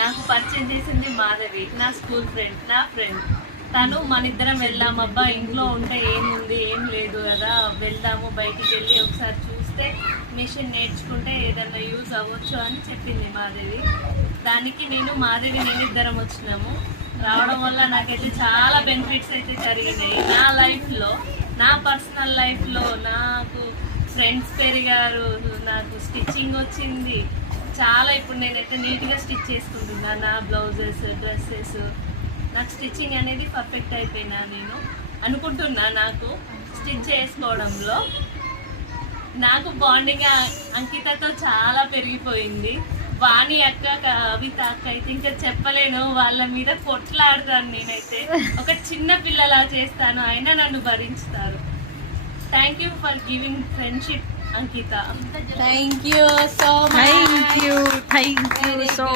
నాకు పరిచయం చేసింది మాధవి, నా స్కూల్ ఫ్రెండ్, నా ఫ్రెండ్. తను మన ఇద్దరం వెళ్దాం, అబ్బా ఇంట్లో ఉంటే ఏముంది ఏం లేదు కదా, వెళ్దాము బయటికి వెళ్ళి ఒకసారి చూస్తే మిషన్ నేర్చుకుంటే ఏదన్నా యూజ్ అవ్వచ్చు అని చెప్పింది మాధవి. దానికి మాధవి నేను ఇద్దరం వచ్చినాము. రావడం వల్ల నాకైతే చాలా బెనిఫిట్స్ అయితే జరిగినాయి నా లైఫ్లో, నా పర్సనల్ లైఫ్లో. నాకు ఫ్రెండ్స్ పెరిగారు, నాకు స్టిచ్చింగ్ వచ్చింది చాలా. ఇప్పుడు నేనైతే నీట్గా స్టిచ్ చేసుకుంటున్నా నా బ్లౌజెస్, డ్రెస్సెస్. నాకు స్టిచ్చింగ్ అనేది పర్ఫెక్ట్ అయిపోయినా నేను అనుకుంటున్నా. నాకు స్టిచ్ చేసుకోవడంలో నాకు బాండింగ్ అంకితతో చాలా పెరిగిపోయింది. వాణి అక్క, కవిత అక్క అయితే ఇంకా చెప్పలేను, వాళ్ళ మీద కొట్లాడతాను నేనైతే. ఒక చిన్న పిల్లలా చేస్తాను, అయినా నన్ను భరించుతారు. Thank you for giving friendship Ankita. Thank you so much. Thank you so